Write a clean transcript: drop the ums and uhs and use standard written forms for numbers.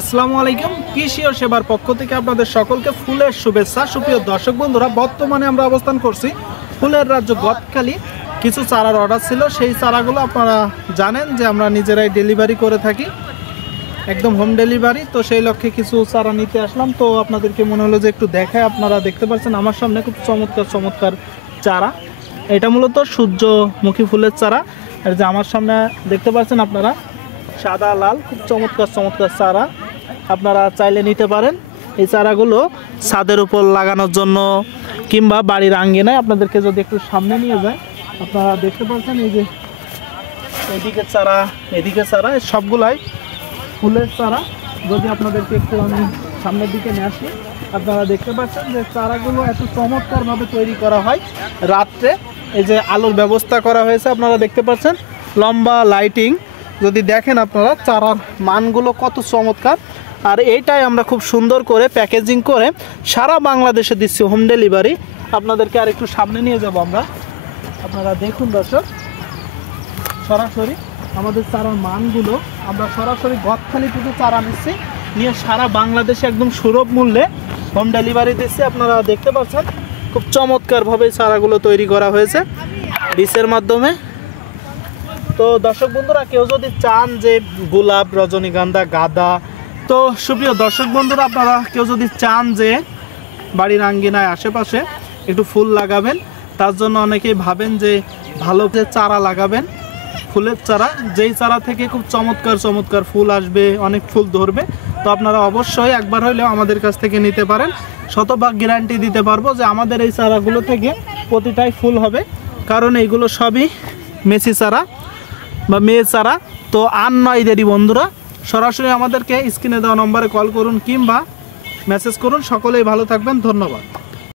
আসসালামু আলাইকুম। কৃষি ও সেবার পক্ষ থেকে আপনাদের সকলকে ফুলের শুভেচ্ছা। সুপ্রিয় দর্শক বন্ধুরা, বর্তমানে আমরা অবস্থান করছি ফুলের রাজ্য গদখালি। কিছু চারার অর্ডার ছিল, সেই চারাগুলো আপনারা জানেন যে আমরা নিজেরাই ডেলিভারি করে থাকি, একদম হোম ডেলিভারি। তো সেই লক্ষ্যে কিছু চারা নিতে আসলাম। তো আপনাদেরকে মনে হলো যে একটু দেখায়। আপনারা দেখতে পাচ্ছেন আমার সামনে খুব চমৎকার চমৎকার চারা। এটা মূলত সূর্যমুখী ফুলের চারা। আর যে আমার সামনে দেখতে পাচ্ছেন আপনারা সাদা লাল খুব চমৎকার চমৎকার চারা, আপনারা চাইলে নিতে পারেন। এই চারাগুলো ছাদের উপর লাগানোর জন্য কিংবা বাড়ির আঙ্গিনায়। আপনাদেরকে যদি একটু সামনে নিয়ে যায়, আপনারা দেখতে পাচ্ছেন এই যে এদিকে চারা, এদিকে চারা, সবগুলাই ফুলের চারা। যদি আপনাদেরকে একটু আমি সামনের দিকে নিয়ে আসি, আপনারা দেখতে পাচ্ছেন যে চারাগুলো এত চমৎকারভাবে তৈরি করা হয়। রাত্রে এই যে আলোর ব্যবস্থা করা হয়েছে, আপনারা দেখতে পাচ্ছেন লম্বা লাইটিং। যদি দেখেন আপনারা চারার মানগুলো কত চমৎকার। আর এইটাই আমরা খুব সুন্দর করে প্যাকেজিং করে সারা বাংলাদেশে দিচ্ছি হোম ডেলিভারি। আপনাদেরকে আর একটু সামনে নিয়ে যাব আমরা, আপনারা দেখুন দর্শক। সরাসরি আমাদের চারার মানগুলো আমরা সরাসরি গদখালি থেকে চারা নিচ্ছি, নিয়ে সারা বাংলাদেশে একদম সুলভ মূল্যে হোম ডেলিভারি দিচ্ছি। আপনারা দেখতে পাচ্ছেন খুব চমৎকারভাবে চারাগুলো তৈরি করা হয়েছে ডিসের মাধ্যমে। তো দর্শক বন্ধুরা, কেউ যদি চান যে গোলাপ, রজনীগন্ধা, গাঁদা, তো সুপ্রিয় দর্শক বন্ধুরা, আপনারা কেউ যদি চান যে বাড়ির আঙ্গিনায় আশেপাশে একটু ফুল লাগাবেন, তার জন্য অনেকেই ভাবেন যে ভালো যে চারা লাগাবেন, ফুলের চারা, যেই চারা থেকে খুব চমৎকার চমৎকার ফুল আসবে, অনেক ফুল ধরবে। তো আপনারা অবশ্যই একবার হলেও আমাদের কাছ থেকে নিতে পারেন। শতভাগ গ্যারান্টি দিতে পারবো যে আমাদের এই চারাগুলো থেকে প্রতিটাই ফুল হবে, কারণ এইগুলো সবই মেসি চারা বা মেয়ে চারা। তো আর নয় দেরি বন্ধুরা, সরাসরি আমাদেরকে স্ক্রিনে দেওয়া নম্বরে কল করুন কিংবা মেসেজ করুন। সকলেই ভালো থাকবেন, ধন্যবাদ।